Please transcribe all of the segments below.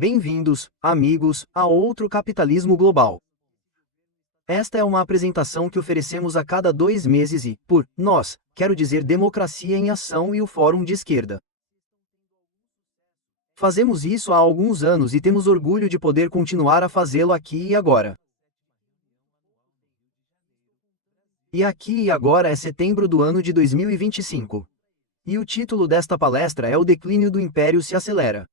Bem-vindos, amigos, a outro Capitalismo Global. Esta é uma apresentação que oferecemos a cada 2 meses e, por nós, quero dizer Democracia em Ação e o Fórum de Esquerda. Fazemos isso há alguns anos e temos orgulho de poder continuar a fazê-lo aqui e agora. E aqui e agora é setembro do ano de 2025. E o título desta palestra é O Declínio do Império se Acelera.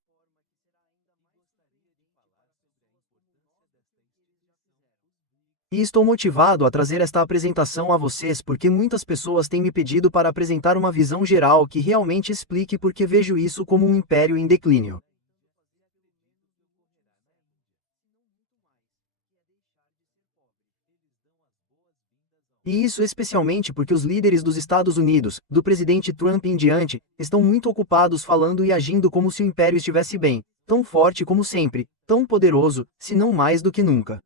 E estou motivado a trazer esta apresentação a vocês porque muitas pessoas têm me pedido para apresentar uma visão geral que realmente explique por que vejo isso como um império em declínio. E isso especialmente porque os líderes dos Estados Unidos, do presidente Trump em diante, estão muito ocupados falando e agindo como se o império estivesse bem, tão forte como sempre, tão poderoso, se não mais do que nunca.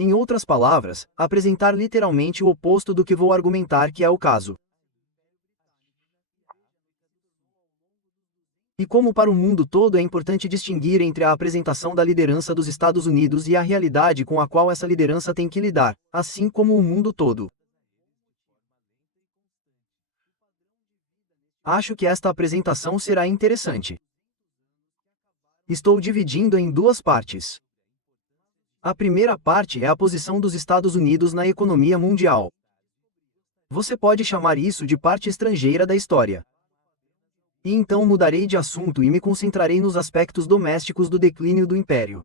Em outras palavras, apresentar literalmente o oposto do que vou argumentar que é o caso. E como para o mundo todo é importante distinguir entre a apresentação da liderança dos Estados Unidos e a realidade com a qual essa liderança tem que lidar, assim como o mundo todo. Acho que esta apresentação será interessante. Estou dividindo em 2 partes. A primeira parte é a posição dos Estados Unidos na economia mundial. Você pode chamar isso de parte estrangeira da história. E então mudarei de assunto e me concentrarei nos aspectos domésticos do declínio do império.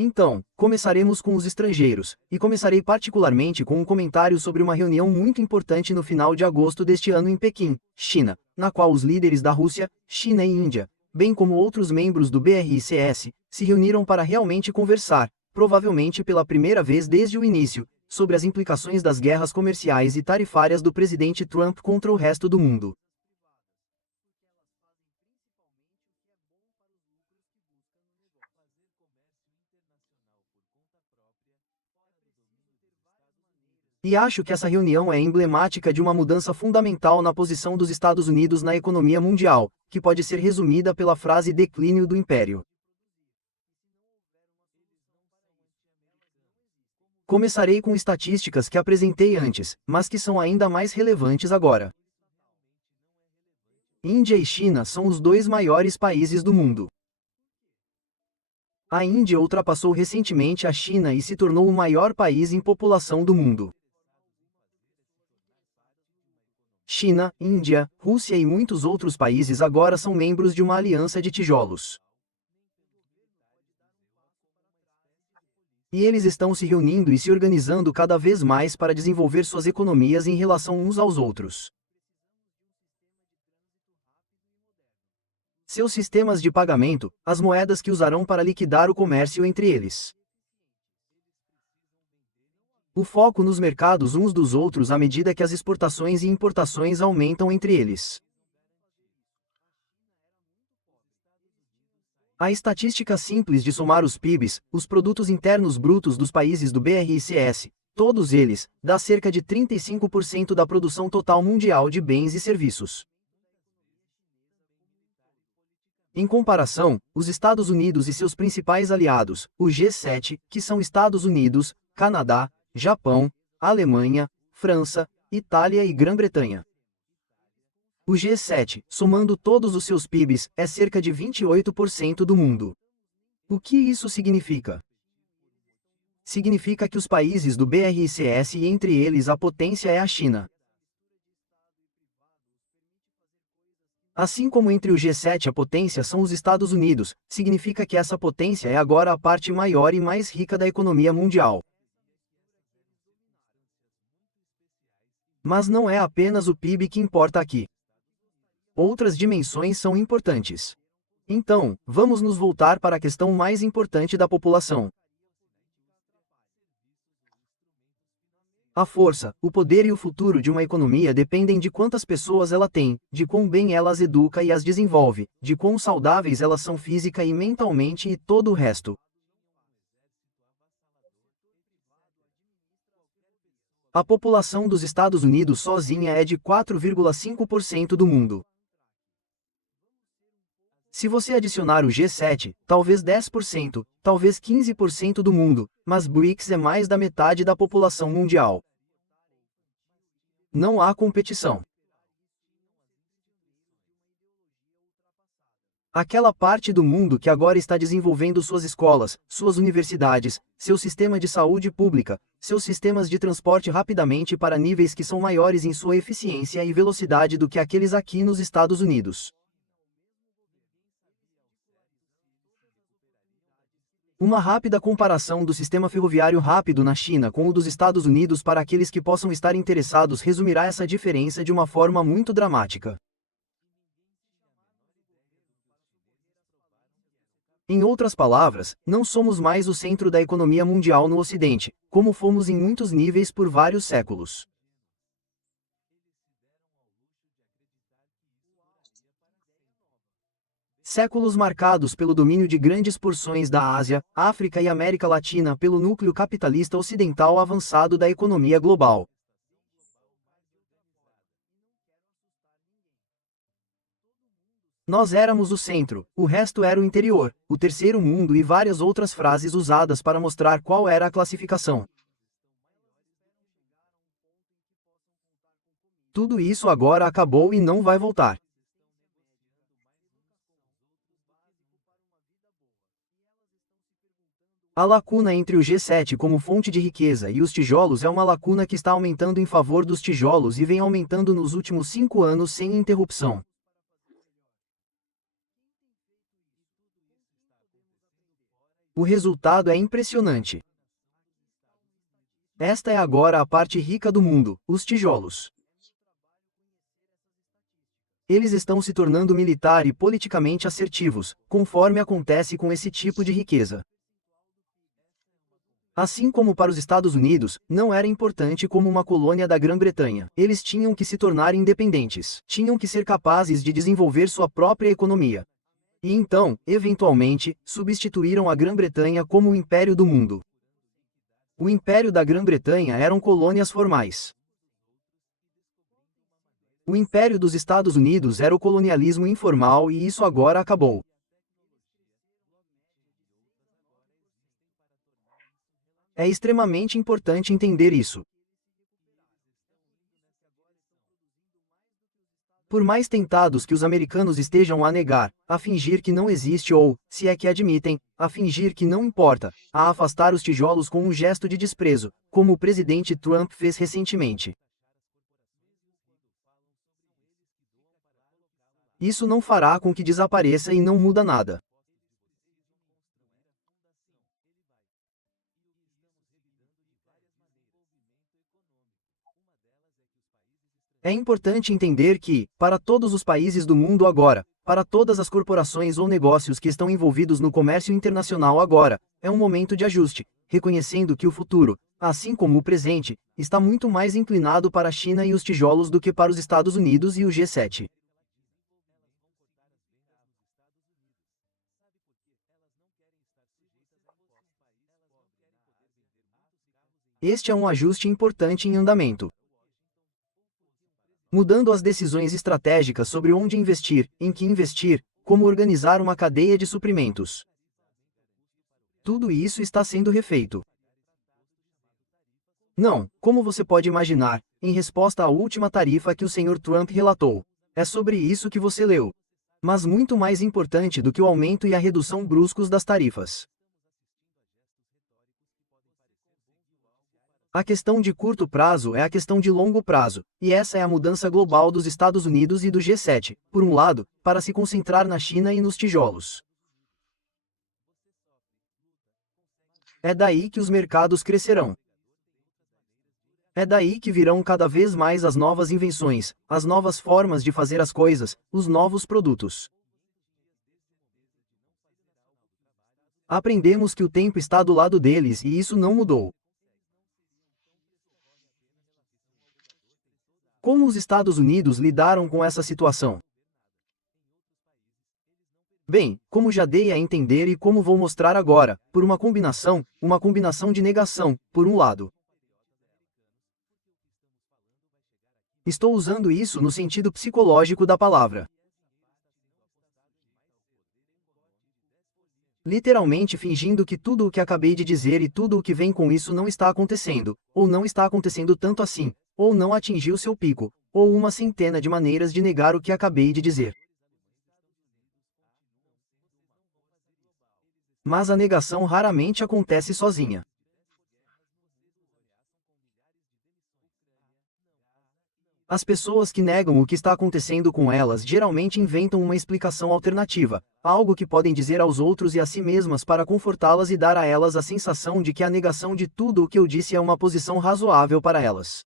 Então, começaremos com os estrangeiros, e começarei particularmente com um comentário sobre uma reunião muito importante no final de agosto deste ano em Pequim, China, na qual os líderes da Rússia, China e Índia, bem como outros membros do BRICS, se reuniram para realmente conversar, provavelmente pela primeira vez desde o início, sobre as implicações das guerras comerciais e tarifárias do presidente Trump contra o resto do mundo. E acho que essa reunião é emblemática de uma mudança fundamental na posição dos Estados Unidos na economia mundial, que pode ser resumida pela frase declínio do império. Começarei com estatísticas que apresentei antes, mas que são ainda mais relevantes agora. Índia e China são os 2 maiores países do mundo. A Índia ultrapassou recentemente a China e se tornou o maior país em população do mundo. China, Índia, Rússia e muitos outros países agora são membros de uma aliança de tijolos. E eles estão se reunindo e se organizando cada vez mais para desenvolver suas economias em relação uns aos outros. Seus sistemas de pagamento, as moedas que usarão para liquidar o comércio entre eles. O foco nos mercados uns dos outros à medida que as exportações e importações aumentam entre eles. A estatística simples de somar os PIBs, os produtos internos brutos dos países do BRICS, todos eles, dá cerca de 35% da produção total mundial de bens e serviços. Em comparação, os Estados Unidos e seus principais aliados, o G7, que são Estados Unidos, Canadá, Japão, Alemanha, França, Itália e Grã-Bretanha. O G7, somando todos os seus PIBs, é cerca de 28% do mundo. O que isso significa? Significa que os países do BRICS e entre eles a potência é a China. Assim como entre o G7 a potência são os Estados Unidos, significa que essa potência é agora a parte maior e mais rica da economia mundial. Mas não é apenas o PIB que importa aqui. Outras dimensões são importantes. Então, vamos nos voltar para a questão mais importante da população. A força, o poder e o futuro de uma economia dependem de quantas pessoas ela tem, de quão bem ela as educa e as desenvolve, de quão saudáveis elas são física e mentalmente e todo o resto. A população dos Estados Unidos sozinha é de 4,5% do mundo. Se você adicionar o G7, talvez 10%, talvez 15% do mundo, mas BRICS é mais da metade da população mundial. Não há competição. Aquela parte do mundo que agora está desenvolvendo suas escolas, suas universidades, seu sistema de saúde pública, seus sistemas de transporte rapidamente para níveis que são maiores em sua eficiência e velocidade do que aqueles aqui nos Estados Unidos. Uma rápida comparação do sistema ferroviário rápido na China com o dos Estados Unidos para aqueles que possam estar interessados resumirá essa diferença de uma forma muito dramática. Em outras palavras, não somos mais o centro da economia mundial no Ocidente, como fomos em muitos níveis por vários séculos. Séculos marcados pelo domínio de grandes porções da Ásia, África e América Latina pelo núcleo capitalista ocidental avançado da economia global. Nós éramos o centro, o resto era o interior, o terceiro mundo e várias outras frases usadas para mostrar qual era a classificação. Tudo isso agora acabou e não vai voltar. A lacuna entre o G7 como fonte de riqueza e os tijolos é uma lacuna que está aumentando em favor dos tijolos e vem aumentando nos últimos 5 anos sem interrupção. O resultado é impressionante. Esta é agora a parte rica do mundo, os tijolos. Eles estão se tornando militar e politicamente assertivos, conforme acontece com esse tipo de riqueza. Assim como para os Estados Unidos, não era importante como uma colônia da Grã-Bretanha. Eles tinham que se tornar independentes, tinham que ser capazes de desenvolver sua própria economia. E então, eventualmente, substituíram a Grã-Bretanha como o império do mundo. O império da Grã-Bretanha eram colônias formais. O império dos Estados Unidos era o colonialismo informal e isso agora acabou. É extremamente importante entender isso. Por mais tentados que os americanos estejam a negar, a fingir que não existe ou, se é que admitem, a fingir que não importa, a afastar os tijolos com um gesto de desprezo, como o presidente Trump fez recentemente. Isso não fará com que desapareça e não muda nada. É importante entender que, para todos os países do mundo agora, para todas as corporações ou negócios que estão envolvidos no comércio internacional agora, é um momento de ajuste, reconhecendo que o futuro, assim como o presente, está muito mais inclinado para a China e os tijolos do que para os Estados Unidos e o G7. Este é um ajuste importante em andamento. Mudando as decisões estratégicas sobre onde investir, em que investir, como organizar uma cadeia de suprimentos. Tudo isso está sendo refeito. Não, como você pode imaginar, em resposta à última tarifa que o Sr. Trump relatou. É sobre isso que você leu. Mas muito mais importante do que o aumento e a redução bruscos das tarifas. A questão de curto prazo é a questão de longo prazo, e essa é a mudança global dos Estados Unidos e do G7, por um lado, para se concentrar na China e nos tijolos. É daí que os mercados crescerão. É daí que virão cada vez mais as novas invenções, as novas formas de fazer as coisas, os novos produtos. Aprendemos que o tempo está do lado deles e isso não mudou. Como os Estados Unidos lidaram com essa situação? Bem, como já dei a entender e como vou mostrar agora, por uma combinação de negação, por um lado. Estou usando isso no sentido psicológico da palavra. Literalmente fingindo que tudo o que acabei de dizer e tudo o que vem com isso não está acontecendo, ou não está acontecendo tanto assim, ou não atingiu seu pico, ou uma centena de maneiras de negar o que acabei de dizer. Mas a negação raramente acontece sozinha. As pessoas que negam o que está acontecendo com elas geralmente inventam uma explicação alternativa, algo que podem dizer aos outros e a si mesmas para confortá-las e dar a elas a sensação de que a negação de tudo o que eu disse é uma posição razoável para elas.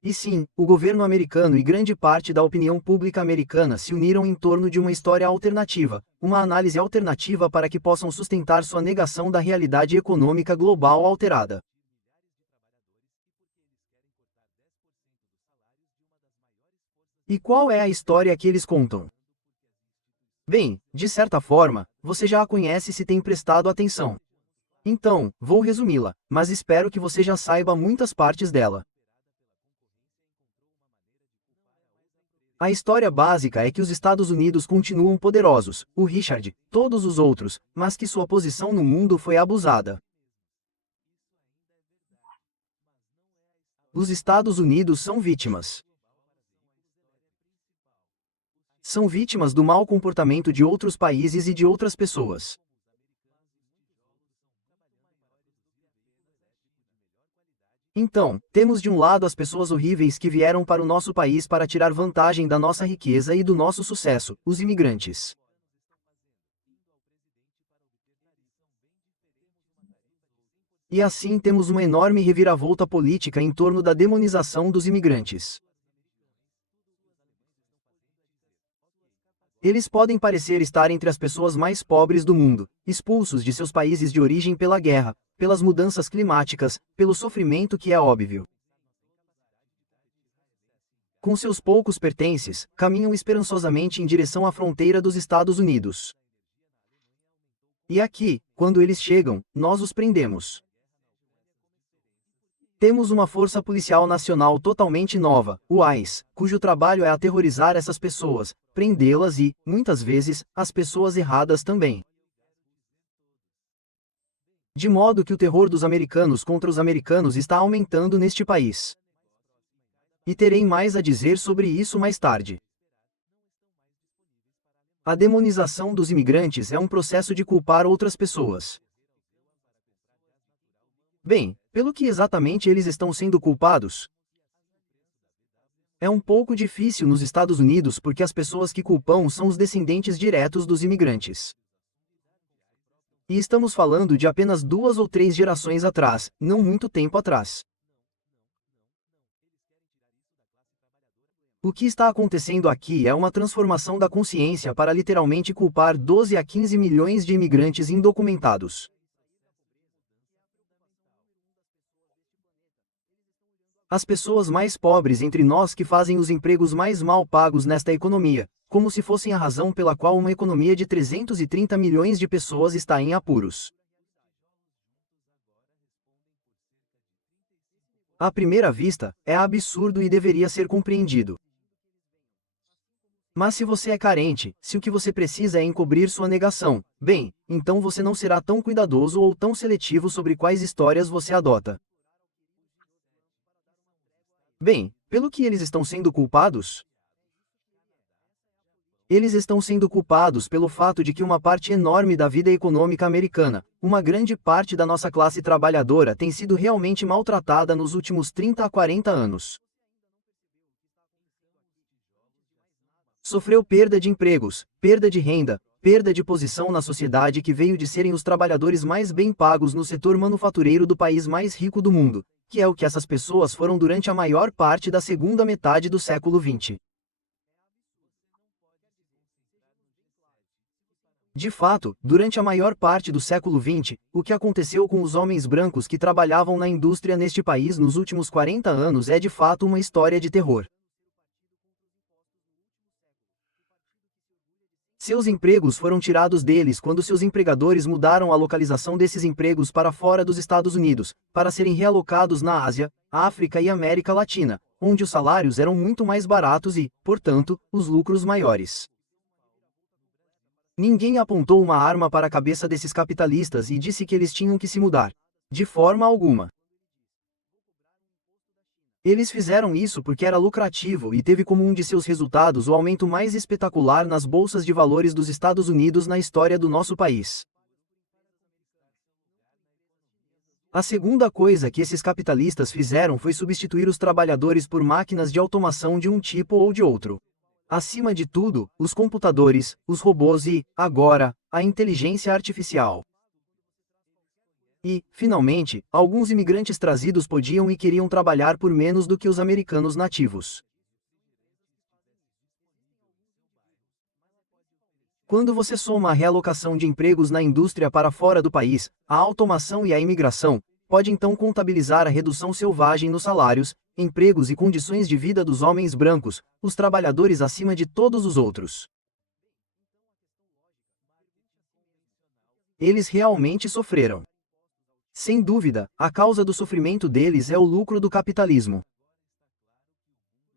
E sim, o governo americano e grande parte da opinião pública americana se uniram em torno de uma história alternativa, uma análise alternativa para que possam sustentar sua negação da realidade econômica global alterada. E qual é a história que eles contam? Bem, de certa forma, você já a conhece se tem prestado atenção. Então, vou resumi-la, mas espero que você já saiba muitas partes dela. A história básica é que os Estados Unidos continuam poderosos, o Richard, todos os outros, mas que sua posição no mundo foi abusada. Os Estados Unidos são vítimas. São vítimas do mau comportamento de outros países e de outras pessoas. Então, temos de um lado as pessoas horríveis que vieram para o nosso país para tirar vantagem da nossa riqueza e do nosso sucesso, os imigrantes. E assim temos uma enorme reviravolta política em torno da demonização dos imigrantes. Eles podem parecer estar entre as pessoas mais pobres do mundo, expulsos de seus países de origem pela guerra, pelas mudanças climáticas, pelo sofrimento que é óbvio. Com seus poucos pertences, caminham esperançosamente em direção à fronteira dos Estados Unidos. E aqui, quando eles chegam, nós os prendemos. Temos uma força policial nacional totalmente nova, o ICE, cujo trabalho é aterrorizar essas pessoas, prendê-las e, muitas vezes, as pessoas erradas também. De modo que o terror dos americanos contra os americanos está aumentando neste país. E terei mais a dizer sobre isso mais tarde. A demonização dos imigrantes é um processo de culpar outras pessoas. Bem, pelo que exatamente eles estão sendo culpados? É um pouco difícil nos Estados Unidos porque as pessoas que culpam são os descendentes diretos dos imigrantes. E estamos falando de apenas 2 ou 3 gerações atrás, não muito tempo atrás. O que está acontecendo aqui é uma transformação da consciência para literalmente culpar 12 a 15 milhões de imigrantes indocumentados. As pessoas mais pobres entre nós que fazem os empregos mais mal pagos nesta economia, como se fossem a razão pela qual uma economia de 330 milhões de pessoas está em apuros. À primeira vista, é absurdo e deveria ser compreendido. Mas se você é carente, se o que você precisa é encobrir sua negação, bem, então você não será tão cuidadoso ou tão seletivo sobre quais histórias você adota. Bem, pelo que eles estão sendo culpados? Eles estão sendo culpados pelo fato de que uma parte enorme da vida econômica americana, uma grande parte da nossa classe trabalhadora tem sido realmente maltratada nos últimos 30 a 40 anos. Sofreu perda de empregos, perda de renda, perda de posição na sociedade que veio de serem os trabalhadores mais bem pagos no setor manufatureiro do país mais rico do mundo, que é o que essas pessoas foram durante a maior parte da segunda metade do século XX. De fato, durante a maior parte do século XX, o que aconteceu com os homens brancos que trabalhavam na indústria neste país nos últimos 40 anos é de fato uma história de terror. Seus empregos foram tirados deles quando seus empregadores mudaram a localização desses empregos para fora dos Estados Unidos, para serem realocados na Ásia, África e América Latina, onde os salários eram muito mais baratos e, portanto, os lucros maiores. Ninguém apontou uma arma para a cabeça desses capitalistas e disse que eles tinham que se mudar. De forma alguma. Eles fizeram isso porque era lucrativo e teve como um de seus resultados o aumento mais espetacular nas bolsas de valores dos Estados Unidos na história do nosso país. A segunda coisa que esses capitalistas fizeram foi substituir os trabalhadores por máquinas de automação de um tipo ou de outro. Acima de tudo, os computadores, os robôs e, agora, a inteligência artificial. E, finalmente, alguns imigrantes trazidos podiam e queriam trabalhar por menos do que os americanos nativos. Quando você soma a realocação de empregos na indústria para fora do país, a automação e a imigração, pode então contabilizar a redução selvagem nos salários, empregos e condições de vida dos homens brancos, os trabalhadores acima de todos os outros. Eles realmente sofreram. Sem dúvida, a causa do sofrimento deles é o lucro do capitalismo.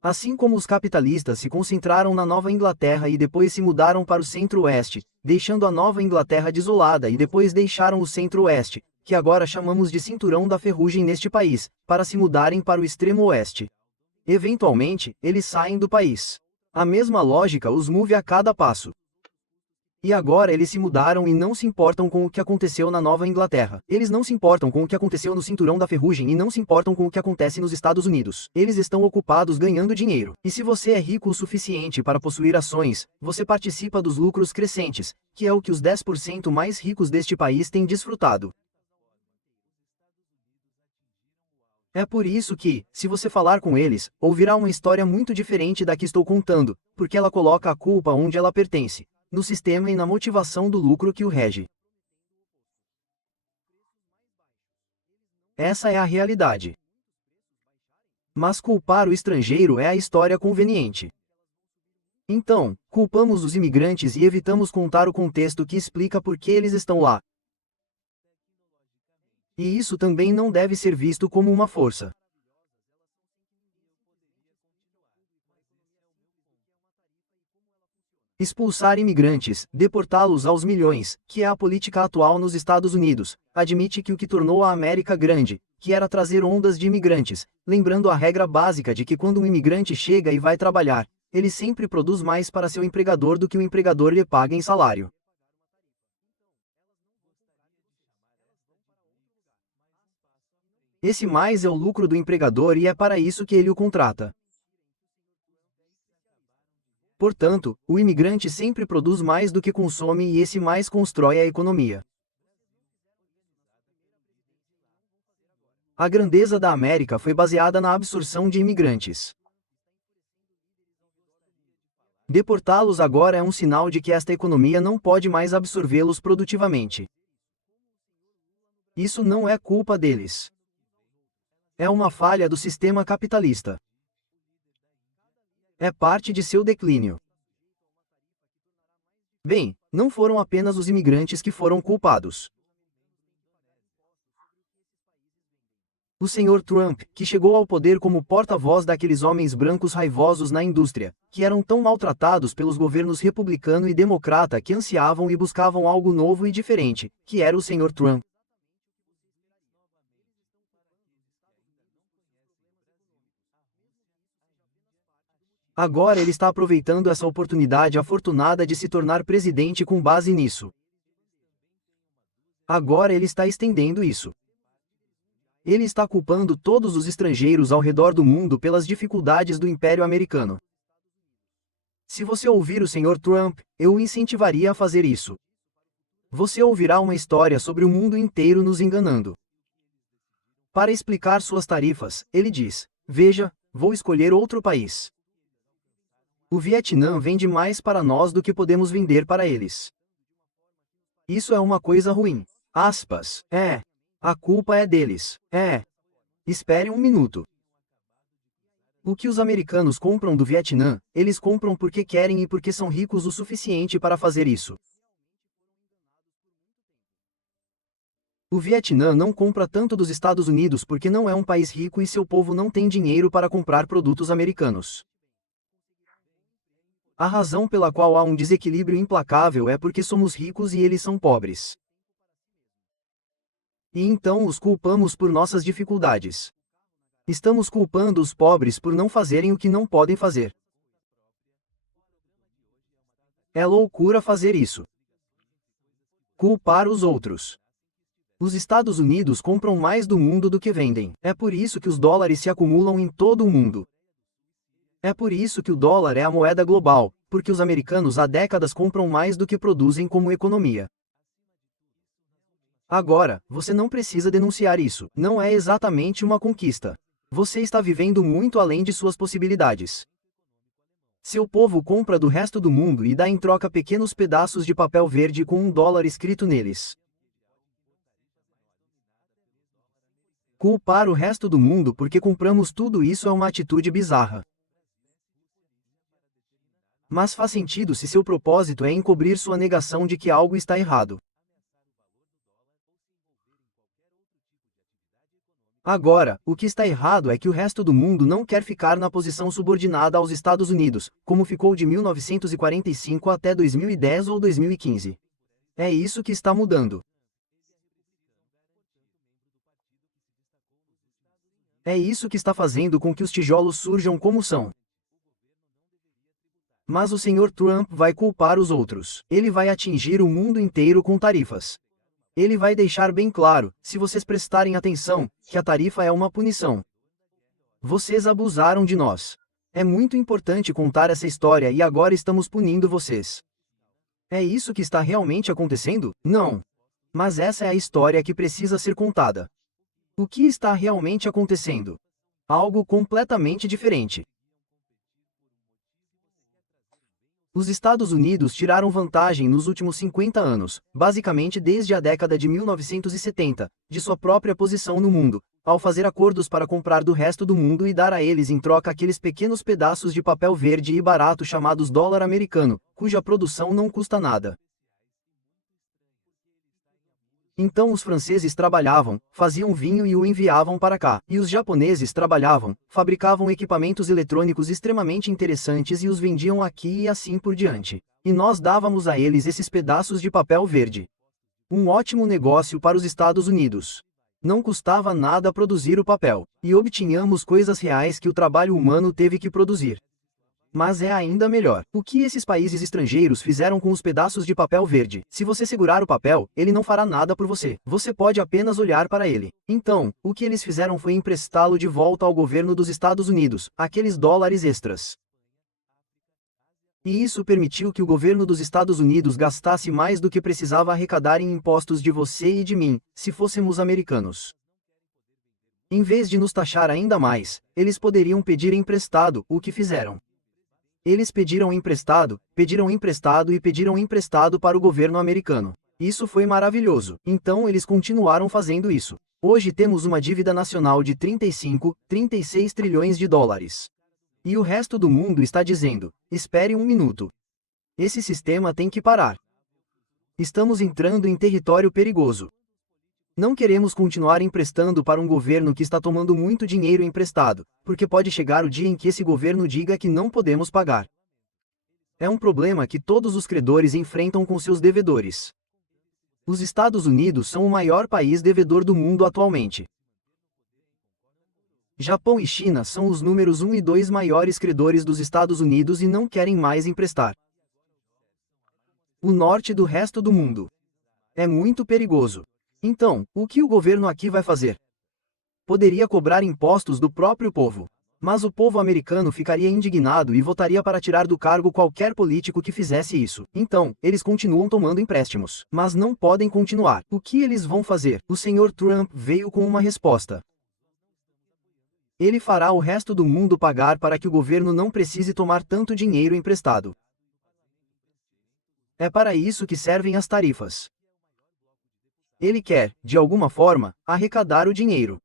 Assim como os capitalistas se concentraram na Nova Inglaterra e depois se mudaram para o Centro-Oeste, deixando a Nova Inglaterra desolada e depois deixaram o Centro-Oeste, que agora chamamos de Cinturão da Ferrugem neste país, para se mudarem para o Extremo Oeste. Eventualmente, eles saem do país. A mesma lógica os move a cada passo. E agora eles se mudaram e não se importam com o que aconteceu na Nova Inglaterra. Eles não se importam com o que aconteceu no Cinturão da Ferrugem e não se importam com o que acontece nos Estados Unidos. Eles estão ocupados ganhando dinheiro. E se você é rico o suficiente para possuir ações, você participa dos lucros crescentes, que é o que os 10% mais ricos deste país têm desfrutado. É por isso que, se você falar com eles, ouvirá uma história muito diferente da que estou contando, porque ela coloca a culpa onde ela pertence, no sistema e na motivação do lucro que o rege. Essa é a realidade. Mas culpar o estrangeiro é a história conveniente. Então, culpamos os imigrantes e evitamos contar o contexto que explica por que eles estão lá. E isso também não deve ser visto como uma força. Expulsar imigrantes, deportá-los aos milhões, que é a política atual nos Estados Unidos, admite que o que tornou a América grande, que era trazer ondas de imigrantes, lembrando a regra básica de que quando um imigrante chega e vai trabalhar, ele sempre produz mais para seu empregador do que o empregador lhe paga em salário. Esse mais é o lucro do empregador e é para isso que ele o contrata. Portanto, o imigrante sempre produz mais do que consome e esse mais constrói a economia. A grandeza da América foi baseada na absorção de imigrantes. Deportá-los agora é um sinal de que esta economia não pode mais absorvê-los produtivamente. Isso não é culpa deles. É uma falha do sistema capitalista. É parte de seu declínio. Bem, não foram apenas os imigrantes que foram culpados. O Sr. Trump, que chegou ao poder como porta-voz daqueles homens brancos raivosos na indústria, que eram tão maltratados pelos governos republicano e democrata que ansiavam e buscavam algo novo e diferente, que era o Sr. Trump. Agora ele está aproveitando essa oportunidade afortunada de se tornar presidente com base nisso. Agora ele está estendendo isso. Ele está culpando todos os estrangeiros ao redor do mundo pelas dificuldades do Império Americano. Se você ouvir o Sr. Trump, eu o incentivaria a fazer isso. Você ouvirá uma história sobre o mundo inteiro nos enganando. Para explicar suas tarifas, ele diz: veja, vou escolher outro país. O Vietnã vende mais para nós do que podemos vender para eles. Isso é uma coisa ruim. Aspas. A culpa é deles. Espere um minuto. O que os americanos compram do Vietnã, eles compram porque querem e porque são ricos o suficiente para fazer isso. O Vietnã não compra tanto dos Estados Unidos porque não é um país rico e seu povo não tem dinheiro para comprar produtos americanos. A razão pela qual há um desequilíbrio implacável é porque somos ricos e eles são pobres. E então os culpamos por nossas dificuldades. Estamos culpando os pobres por não fazerem o que não podem fazer. É loucura fazer isso. Culpar os outros. Os Estados Unidos compram mais do mundo do que vendem. É por isso que os dólares se acumulam em todo o mundo. É por isso que o dólar é a moeda global, porque os americanos há décadas compram mais do que produzem como economia. Agora, você não precisa denunciar isso. Não é exatamente uma conquista. Você está vivendo muito além de suas possibilidades. Seu povo compra do resto do mundo e dá em troca pequenos pedaços de papel verde com $1 escrito neles. Culpar o resto do mundo porque compramos tudo isso é uma atitude bizarra. Mas faz sentido se seu propósito é encobrir sua negação de que algo está errado. Agora, o que está errado é que o resto do mundo não quer ficar na posição subordinada aos Estados Unidos, como ficou de 1945 até 2010 ou 2015. É isso que está mudando. É isso que está fazendo com que os tijolos surjam como são. Mas o Sr. Trump vai culpar os outros. Ele vai atingir o mundo inteiro com tarifas. Ele vai deixar bem claro, se vocês prestarem atenção, que a tarifa é uma punição. Vocês abusaram de nós. É muito importante contar essa história e agora estamos punindo vocês. É isso que está realmente acontecendo? Não. Mas essa é a história que precisa ser contada. O que está realmente acontecendo? Algo completamente diferente. Os Estados Unidos tiraram vantagem nos últimos 50 anos, basicamente desde a década de 1970, de sua própria posição no mundo, ao fazer acordos para comprar do resto do mundo e dar a eles em troca aqueles pequenos pedaços de papel verde e barato chamados dólar americano, cuja produção não custa nada. Então os franceses trabalhavam, faziam vinho e o enviavam para cá, e os japoneses trabalhavam, fabricavam equipamentos eletrônicos extremamente interessantes e os vendiam aqui e assim por diante. E nós dávamos a eles esses pedaços de papel verde. Um ótimo negócio para os Estados Unidos. Não custava nada produzir o papel, e obtínhamos coisas reais que o trabalho humano teve que produzir. Mas é ainda melhor. O que esses países estrangeiros fizeram com os pedaços de papel verde? Se você segurar o papel, ele não fará nada por você. Você pode apenas olhar para ele. Então, o que eles fizeram foi emprestá-lo de volta ao governo dos Estados Unidos, aqueles dólares extras. E isso permitiu que o governo dos Estados Unidos gastasse mais do que precisava arrecadar em impostos de você e de mim, se fôssemos americanos. Em vez de nos taxar ainda mais, eles poderiam pedir emprestado, o que fizeram. Eles pediram emprestado e pediram emprestado para o governo americano. Isso foi maravilhoso. Então eles continuaram fazendo isso. Hoje temos uma dívida nacional de 36 trilhões de dólares. E o resto do mundo está dizendo: espere um minuto. Esse sistema tem que parar. Estamos entrando em território perigoso. Não queremos continuar emprestando para um governo que está tomando muito dinheiro emprestado, porque pode chegar o dia em que esse governo diga que não podemos pagar. É um problema que todos os credores enfrentam com seus devedores. Os Estados Unidos são o maior país devedor do mundo atualmente. Japão e China são os números 1 e 2 maiores credores dos Estados Unidos e não querem mais emprestar. O norte do resto do mundo. É muito perigoso. Então, o que o governo aqui vai fazer? Poderia cobrar impostos do próprio povo. Mas o povo americano ficaria indignado e votaria para tirar do cargo qualquer político que fizesse isso. Então, eles continuam tomando empréstimos. Mas não podem continuar. O que eles vão fazer? O Sr. Trump veio com uma resposta. Ele fará o resto do mundo pagar para que o governo não precise tomar tanto dinheiro emprestado. É para isso que servem as tarifas. Ele quer, de alguma forma, arrecadar o dinheiro.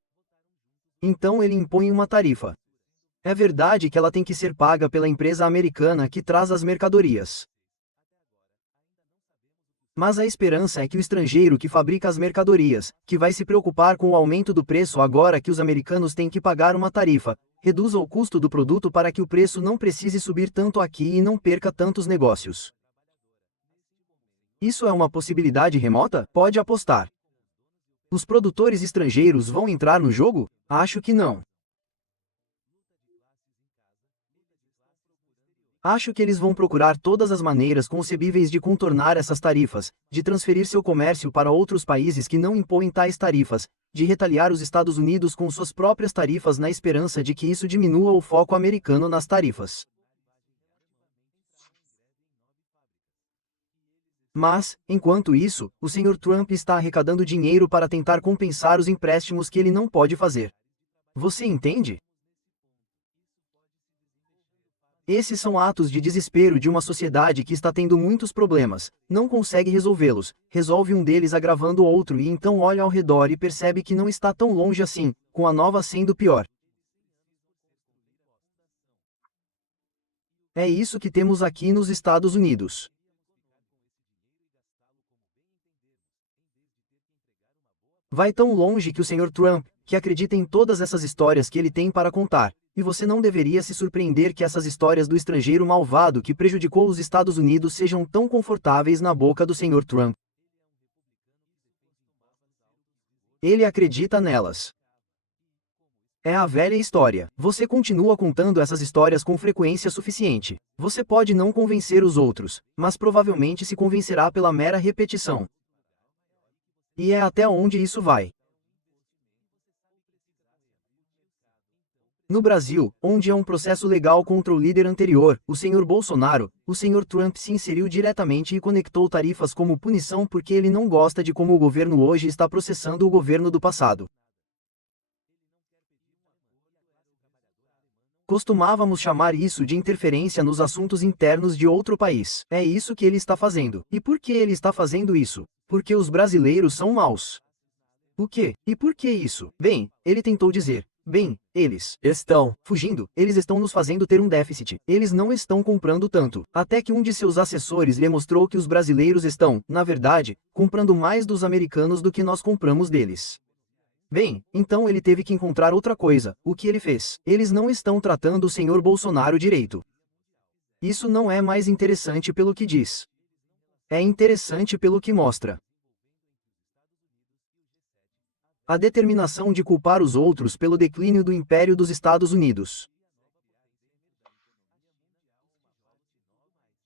Então ele impõe uma tarifa. É verdade que ela tem que ser paga pela empresa americana que traz as mercadorias. Mas a esperança é que o estrangeiro que fabrica as mercadorias, que vai se preocupar com o aumento do preço agora que os americanos têm que pagar uma tarifa, reduza o custo do produto para que o preço não precise subir tanto aqui e não perca tantos negócios. Isso é uma possibilidade remota? Pode apostar. Os produtores estrangeiros vão entrar no jogo? Acho que não. Acho que eles vão procurar todas as maneiras concebíveis de contornar essas tarifas, de transferir seu comércio para outros países que não impõem tais tarifas, de retaliar os Estados Unidos com suas próprias tarifas na esperança de que isso diminua o foco americano nas tarifas. Mas, enquanto isso, o Sr. Trump está arrecadando dinheiro para tentar compensar os empréstimos que ele não pode fazer. Você entende? Esses são atos de desespero de uma sociedade que está tendo muitos problemas, não consegue resolvê-los, resolve um deles agravando o outro e então olha ao redor e percebe que não está tão longe assim, com a nova sendo pior. É isso que temos aqui nos Estados Unidos. Vai tão longe que o Sr. Trump, que acredita em todas essas histórias que ele tem para contar, e você não deveria se surpreender que essas histórias do estrangeiro malvado que prejudicou os Estados Unidos sejam tão confortáveis na boca do Sr. Trump. Ele acredita nelas. É a velha história. Você continua contando essas histórias com frequência suficiente. Você pode não convencer os outros, mas provavelmente se convencerá pela mera repetição. E é até onde isso vai. No Brasil, onde é um processo legal contra o líder anterior, o Sr. Bolsonaro, o Sr. Trump se inseriu diretamente e conectou tarifas como punição porque ele não gosta de como o governo hoje está processando o governo do passado. Costumávamos chamar isso de interferência nos assuntos internos de outro país. É isso que ele está fazendo. E por que ele está fazendo isso? Porque os brasileiros são maus. O quê? E por que isso? Bem, ele tentou dizer. Bem, eles estão fugindo, eles estão nos fazendo ter um déficit, eles não estão comprando tanto. Até que um de seus assessores lhe mostrou que os brasileiros estão, na verdade, comprando mais dos americanos do que nós compramos deles. Bem, então ele teve que encontrar outra coisa. O que ele fez? Eles não estão tratando o senhor Bolsonaro direito. Isso não é mais interessante pelo que diz. É interessante pelo que mostra. A determinação de culpar os outros pelo declínio do Império dos Estados Unidos.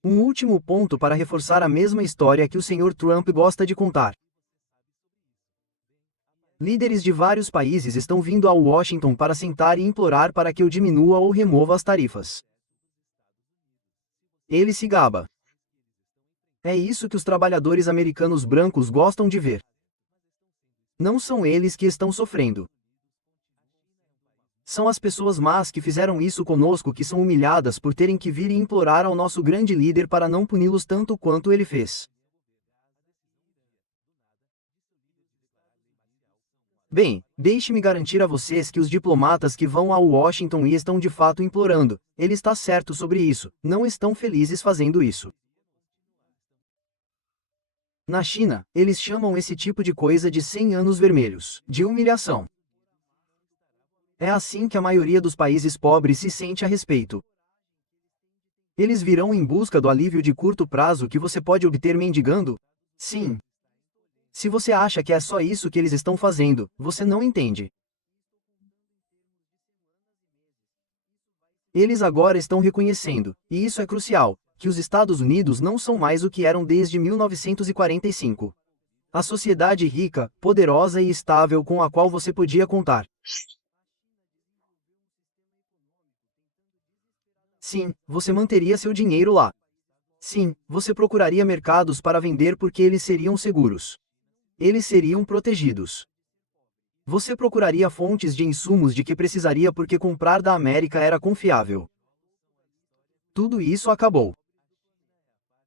Um último ponto para reforçar a mesma história que o Sr. Trump gosta de contar. Líderes de vários países estão vindo a Washington para sentar e implorar para que eu diminua ou remova as tarifas. Ele se gaba. É isso que os trabalhadores americanos brancos gostam de ver. Não são eles que estão sofrendo. São as pessoas más que fizeram isso conosco que são humilhadas por terem que vir e implorar ao nosso grande líder para não puni-los tanto quanto ele fez. Bem, deixe-me garantir a vocês que os diplomatas que vão a Washington e estão de fato implorando, ele está certo sobre isso, não estão felizes fazendo isso. Na China, eles chamam esse tipo de coisa de 100 anos vermelhos, de humilhação. É assim que a maioria dos países pobres se sente a respeito. Eles virão em busca do alívio de curto prazo que você pode obter mendigando? Sim. Se você acha que é só isso que eles estão fazendo, você não entende. Eles agora estão reconhecendo, e isso é crucial, que os Estados Unidos não são mais o que eram desde 1945. A sociedade rica, poderosa e estável com a qual você podia contar. Sim, você manteria seu dinheiro lá. Sim, você procuraria mercados para vender porque eles seriam seguros. Eles seriam protegidos. Você procuraria fontes de insumos de que precisaria porque comprar da América era confiável. Tudo isso acabou.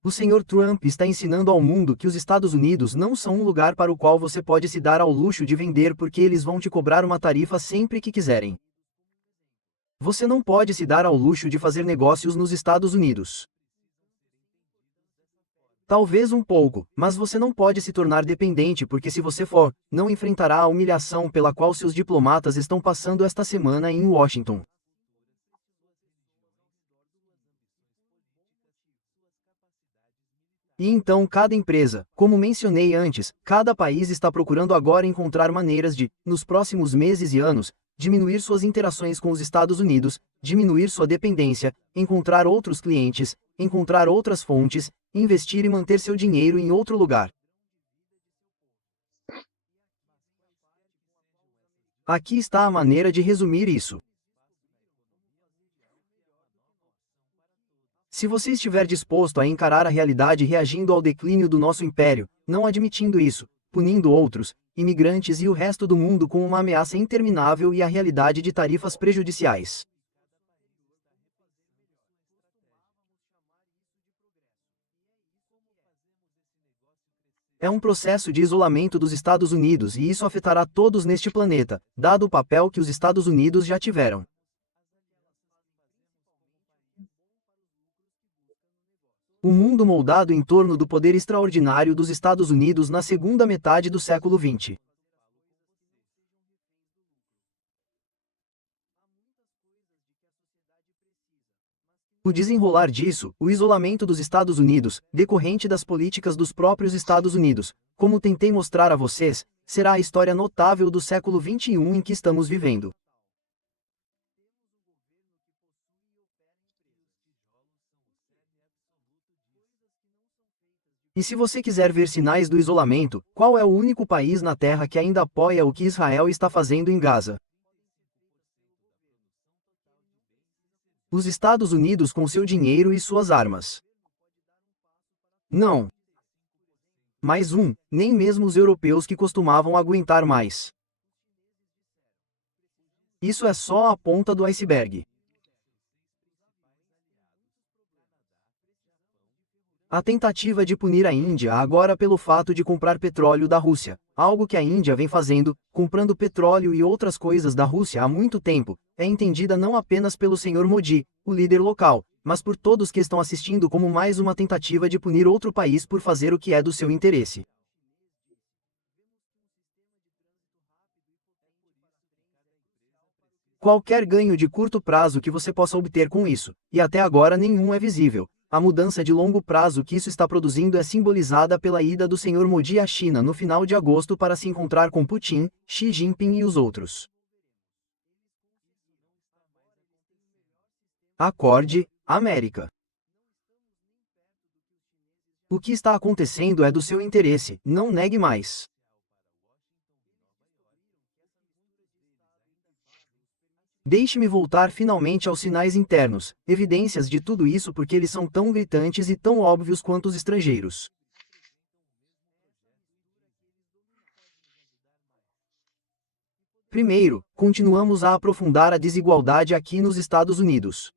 O Sr. Trump está ensinando ao mundo que os Estados Unidos não são um lugar para o qual você pode se dar ao luxo de vender porque eles vão te cobrar uma tarifa sempre que quiserem. Você não pode se dar ao luxo de fazer negócios nos Estados Unidos. Talvez um pouco, mas você não pode se tornar dependente porque se você for, não enfrentará a humilhação pela qual seus diplomatas estão passando esta semana em Washington. E então cada empresa, como mencionei antes, cada país está procurando agora encontrar maneiras de, nos próximos meses e anos, diminuir suas interações com os Estados Unidos, diminuir sua dependência, encontrar outros clientes, encontrar outras fontes, investir e manter seu dinheiro em outro lugar. Aqui está a maneira de resumir isso. Se você estiver disposto a encarar a realidade reagindo ao declínio do nosso império, não admitindo isso, punindo outros, imigrantes e o resto do mundo com uma ameaça interminável e a realidade de tarifas prejudiciais. É um processo de isolamento dos Estados Unidos e isso afetará todos neste planeta, dado o papel que os Estados Unidos já tiveram. O mundo moldado em torno do poder extraordinário dos Estados Unidos na segunda metade do século XX. O desenrolar disso, o isolamento dos Estados Unidos, decorrente das políticas dos próprios Estados Unidos, como tentei mostrar a vocês, será a história notável do século XXI em que estamos vivendo. E se você quiser ver sinais do isolamento, qual é o único país na Terra que ainda apoia o que Israel está fazendo em Gaza? Os Estados Unidos com seu dinheiro e suas armas. Não. Mais um, nem mesmo os europeus que costumavam aguentar mais. Isso é só a ponta do iceberg. A tentativa de punir a Índia agora pelo fato de comprar petróleo da Rússia, algo que a Índia vem fazendo, comprando petróleo e outras coisas da Rússia há muito tempo, é entendida não apenas pelo Sr. Modi, o líder local, mas por todos que estão assistindo como mais uma tentativa de punir outro país por fazer o que é do seu interesse. Qualquer ganho de curto prazo que você possa obter com isso, e até agora nenhum é visível. A mudança de longo prazo que isso está produzindo é simbolizada pela ida do Sr. Modi à China no final de agosto para se encontrar com Putin, Xi Jinping e os outros. Acorde, América. O que está acontecendo é do seu interesse, não negue mais. Deixe-me voltar finalmente aos sinais internos, evidências de tudo isso porque eles são tão gritantes e tão óbvios quanto os estrangeiros. Primeiro, continuamos a aprofundar a desigualdade aqui nos Estados Unidos.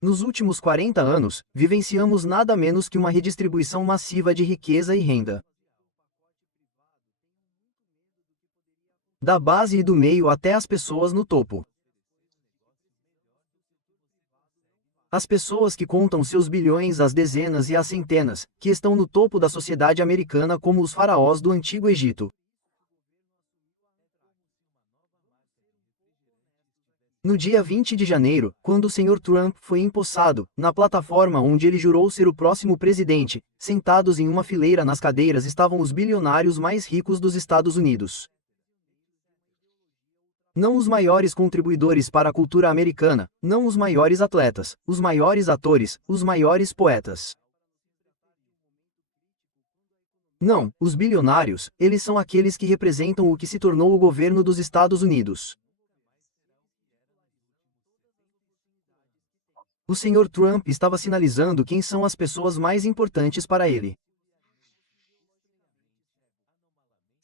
Nos últimos 40 anos, vivenciamos nada menos que uma redistribuição massiva de riqueza e renda. Da base e do meio até as pessoas no topo. As pessoas que contam seus bilhões às dezenas e às centenas, que estão no topo da sociedade americana como os faraós do Antigo Egito. No dia 20 de janeiro, quando o Sr. Trump foi empossado, na plataforma onde ele jurou ser o próximo presidente, sentados em uma fileira nas cadeiras estavam os bilionários mais ricos dos Estados Unidos. Não os maiores contribuidores para a cultura americana, não os maiores atletas, os maiores atores, os maiores poetas. Não, os bilionários, eles são aqueles que representam o que se tornou o governo dos Estados Unidos. O Sr. Trump estava sinalizando quem são as pessoas mais importantes para ele.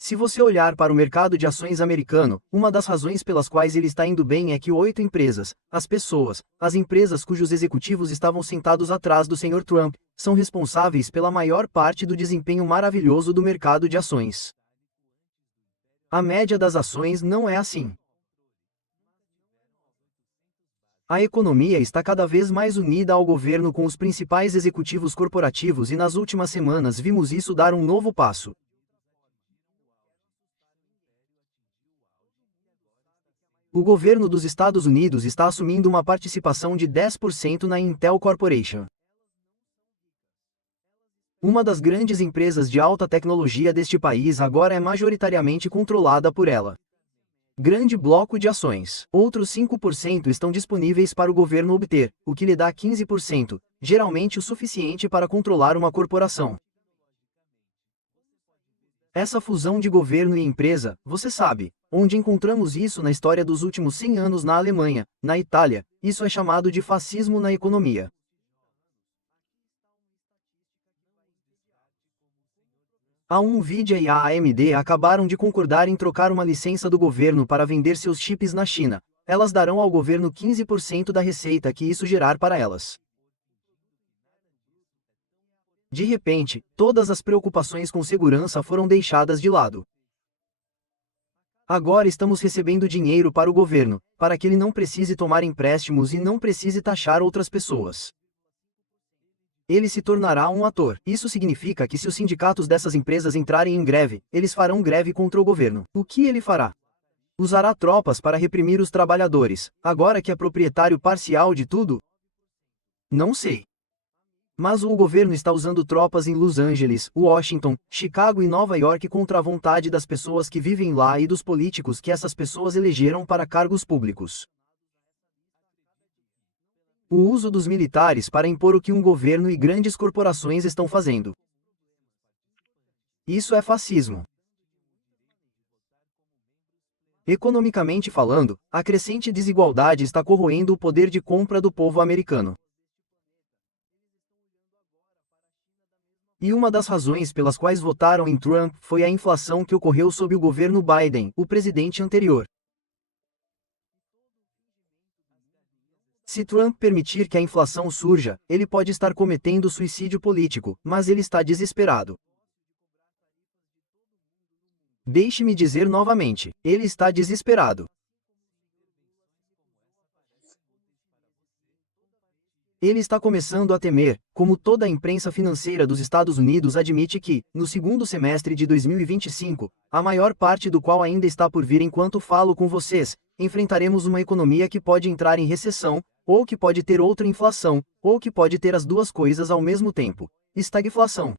Se você olhar para o mercado de ações americano, uma das razões pelas quais ele está indo bem é que 8 empresas, as empresas cujos executivos estavam sentados atrás do Sr. Trump, são responsáveis pela maior parte do desempenho maravilhoso do mercado de ações. A média das ações não é assim. A economia está cada vez mais unida ao governo com os principais executivos corporativos e nas últimas semanas vimos isso dar um novo passo. O governo dos Estados Unidos está assumindo uma participação de 10% na Intel Corporation. Uma das grandes empresas de alta tecnologia deste país agora é majoritariamente controlada por ela. Grande bloco de ações. Outros 5% estão disponíveis para o governo obter, o que lhe dá 15%, geralmente o suficiente para controlar uma corporação. Essa fusão de governo e empresa, você sabe, onde encontramos isso na história dos últimos 100 anos na Alemanha, na Itália, isso é chamado de fascismo na economia. A Nvidia e a AMD acabaram de concordar em trocar uma licença do governo para vender seus chips na China. Elas darão ao governo 15% da receita que isso gerar para elas. De repente, todas as preocupações com segurança foram deixadas de lado. Agora estamos recebendo dinheiro para o governo, para que ele não precise tomar empréstimos e não precise taxar outras pessoas. Ele se tornará um ator. Isso significa que se os sindicatos dessas empresas entrarem em greve, eles farão greve contra o governo. O que ele fará? Usará tropas para reprimir os trabalhadores, agora que é proprietário parcial de tudo? Não sei. Mas o governo está usando tropas em Los Angeles, Washington, Chicago e Nova York contra a vontade das pessoas que vivem lá e dos políticos que essas pessoas elegeram para cargos públicos. O uso dos militares para impor o que um governo e grandes corporações estão fazendo. Isso é fascismo. Economicamente falando, a crescente desigualdade está corroendo o poder de compra do povo americano. E uma das razões pelas quais votaram em Trump foi a inflação que ocorreu sob o governo Biden, o presidente anterior. Se Trump permitir que a inflação surja, ele pode estar cometendo suicídio político, mas ele está desesperado. Deixe-me dizer novamente, ele está desesperado. Ele está começando a temer, como toda a imprensa financeira dos Estados Unidos admite que, no segundo semestre de 2025, a maior parte do qual ainda está por vir enquanto falo com vocês, enfrentaremos uma economia que pode entrar em recessão, ou que pode ter outra inflação, ou que pode ter as duas coisas ao mesmo tempo. Estagflação.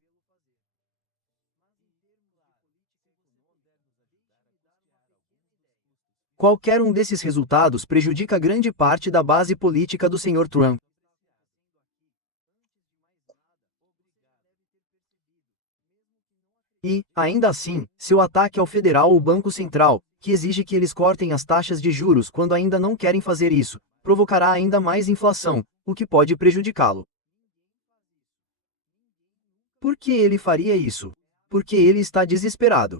Qualquer um desses resultados prejudica grande parte da base política do Sr. Trump. E, ainda assim, seu ataque ao Federal ou Banco Central, que exige que eles cortem as taxas de juros quando ainda não querem fazer isso, provocará ainda mais inflação, o que pode prejudicá-lo. Por que ele faria isso? Porque ele está desesperado.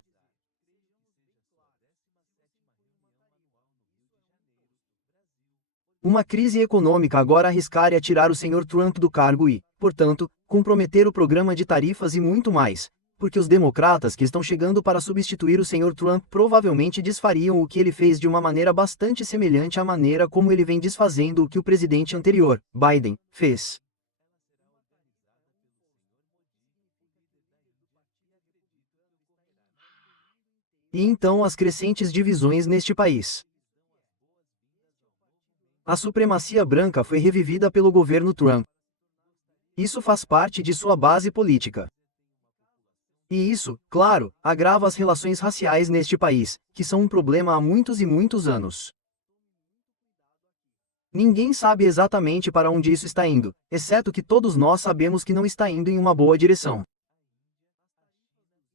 Uma crise econômica agora arriscaria tirar o Sr. Trump do cargo e, portanto, comprometer o programa de tarifas e muito mais, porque os democratas que estão chegando para substituir o Sr. Trump provavelmente desfariam o que ele fez de uma maneira bastante semelhante à maneira como ele vem desfazendo o que o presidente anterior, Biden, fez. E então as crescentes divisões neste país. A supremacia branca foi revivida pelo governo Trump. Isso faz parte de sua base política. E isso, claro, agrava as relações raciais neste país, que são um problema há muitos e muitos anos. Ninguém sabe exatamente para onde isso está indo, exceto que todos nós sabemos que não está indo em uma boa direção.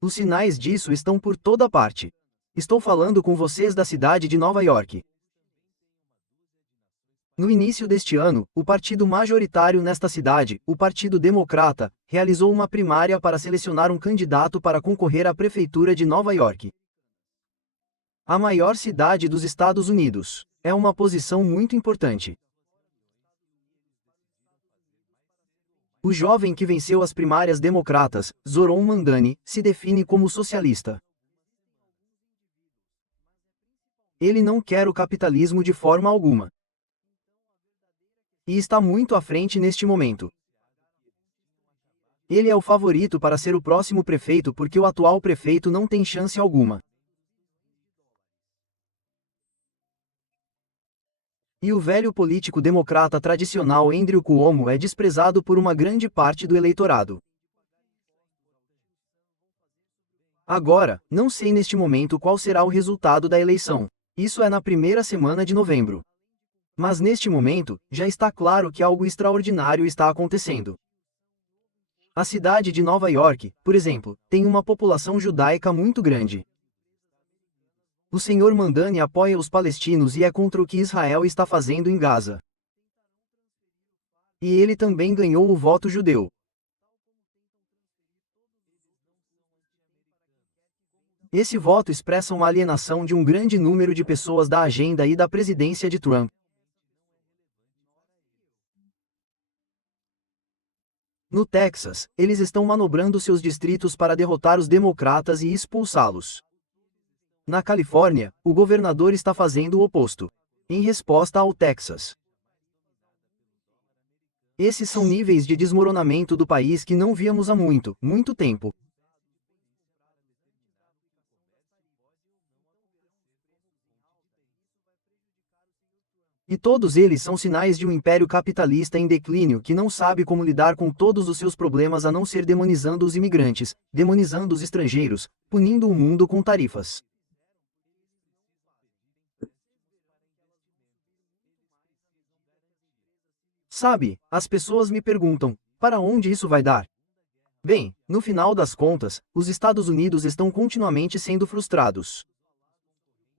Os sinais disso estão por toda parte. Estou falando com vocês da cidade de Nova York. No início deste ano, o partido majoritário nesta cidade, o Partido Democrata, realizou uma primária para selecionar um candidato para concorrer à prefeitura de Nova York. A maior cidade dos Estados Unidos. É uma posição muito importante. O jovem que venceu as primárias democratas, Zohran Mamdani, se define como socialista. Ele não quer o capitalismo de forma alguma. E está muito à frente neste momento. Ele é o favorito para ser o próximo prefeito porque o atual prefeito não tem chance alguma. E o velho político democrata tradicional Andrew Cuomo é desprezado por uma grande parte do eleitorado. Agora, não sei neste momento qual será o resultado da eleição. Isso é na primeira semana de novembro. Mas neste momento, já está claro que algo extraordinário está acontecendo. A cidade de Nova York, por exemplo, tem uma população judaica muito grande. O senhor Mandani apoia os palestinos e é contra o que Israel está fazendo em Gaza. E ele também ganhou o voto judeu. Esse voto expressa uma alienação de um grande número de pessoas da agenda e da presidência de Trump. No Texas, eles estão manobrando seus distritos para derrotar os democratas e expulsá-los. Na Califórnia, o governador está fazendo o oposto. Em resposta ao Texas. Esses são níveis de desmoronamento do país que não víamos há muito tempo. E todos eles são sinais de um império capitalista em declínio que não sabe como lidar com todos os seus problemas a não ser demonizando os imigrantes, demonizando os estrangeiros, punindo o mundo com tarifas. Sabe, as pessoas me perguntam, para onde isso vai dar? Bem, no final das contas, os Estados Unidos estão continuamente sendo frustrados.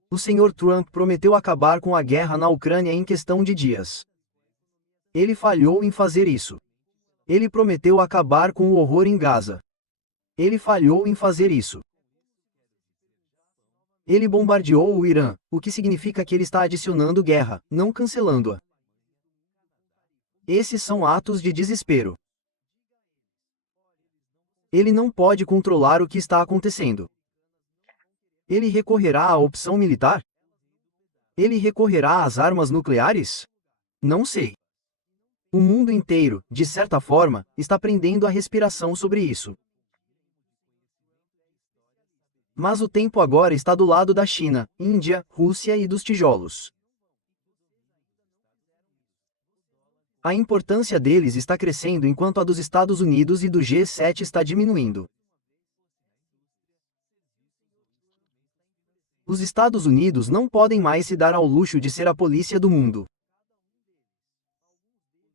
O senhor Trump prometeu acabar com a guerra na Ucrânia em questão de dias. Ele falhou em fazer isso. Ele prometeu acabar com o horror em Gaza. Ele falhou em fazer isso. Ele bombardeou o Irã, o que significa que ele está adicionando guerra, não cancelando-a. Esses são atos de desespero. Ele não pode controlar o que está acontecendo. Ele recorrerá à opção militar? Ele recorrerá às armas nucleares? Não sei. O mundo inteiro, de certa forma, está prendendo a respiração sobre isso. Mas o tempo agora está do lado da China, Índia, Rússia e dos tijolos. A importância deles está crescendo enquanto a dos Estados Unidos e do G7 está diminuindo. Os Estados Unidos não podem mais se dar ao luxo de ser a polícia do mundo.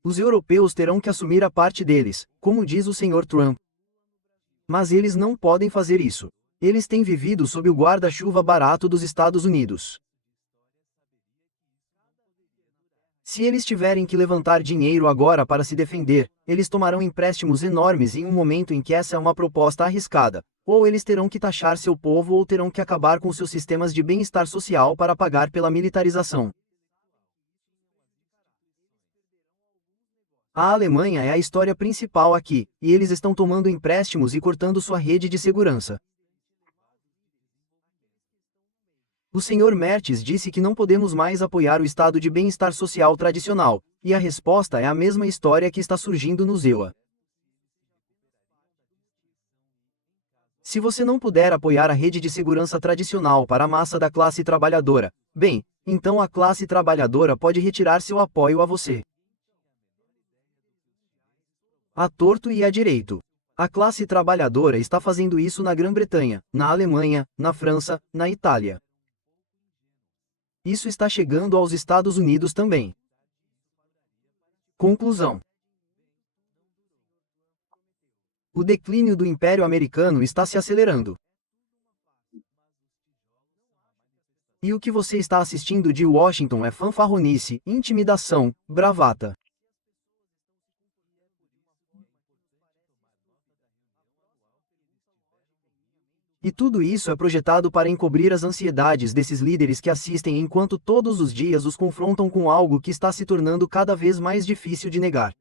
Os europeus terão que assumir a parte deles, como diz o Sr. Trump. Mas eles não podem fazer isso. Eles têm vivido sob o guarda-chuva barato dos Estados Unidos. Se eles tiverem que levantar dinheiro agora para se defender, eles tomarão empréstimos enormes em um momento em que essa é uma proposta arriscada. Ou eles terão que taxar seu povo ou terão que acabar com seus sistemas de bem-estar social para pagar pela militarização. A Alemanha é a história principal aqui, e eles estão tomando empréstimos e cortando sua rede de segurança. O Sr. Mertes disse que não podemos mais apoiar o estado de bem-estar social tradicional, e a resposta é a mesma história que está surgindo no ZEUA. Se você não puder apoiar a rede de segurança tradicional para a massa da classe trabalhadora, bem, então a classe trabalhadora pode retirar seu apoio a você. À torto e à direito. A classe trabalhadora está fazendo isso na Grã-Bretanha, na Alemanha, na França, na Itália. Isso está chegando aos Estados Unidos também. Conclusão. O declínio do Império Americano está se acelerando. E o que você está assistindo de Washington é fanfarronice, intimidação, bravata. E tudo isso é projetado para encobrir as ansiedades desses líderes que assistem enquanto todos os dias os confrontam com algo que está se tornando cada vez mais difícil de negar.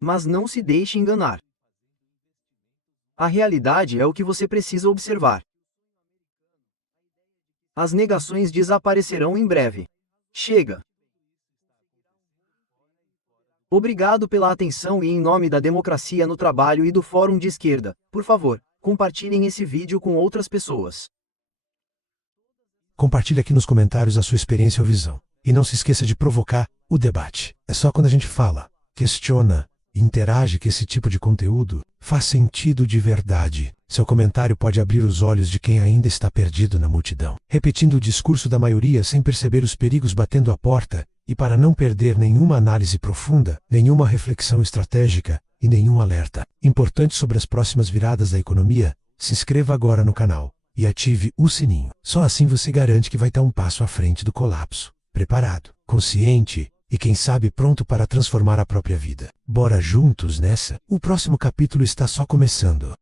Mas não se deixe enganar. A realidade é o que você precisa observar. As negações desaparecerão em breve. Chega! Obrigado pela atenção e em nome da democracia no trabalho e do Fórum de Esquerda, por favor, compartilhem esse vídeo com outras pessoas. Compartilhe aqui nos comentários a sua experiência ou visão. E não se esqueça de provocar o debate. É só quando a gente fala, questiona e interage que esse tipo de conteúdo faz sentido de verdade. Seu comentário pode abrir os olhos de quem ainda está perdido na multidão, repetindo o discurso da maioria sem perceber os perigos batendo à porta, e para não perder nenhuma análise profunda, nenhuma reflexão estratégica e nenhum alerta importante sobre as próximas viradas da economia, se inscreva agora no canal e ative o sininho. Só assim você garante que vai estar um passo à frente do colapso, preparado, consciente e quem sabe pronto para transformar a própria vida. Bora juntos nessa? O próximo capítulo está só começando.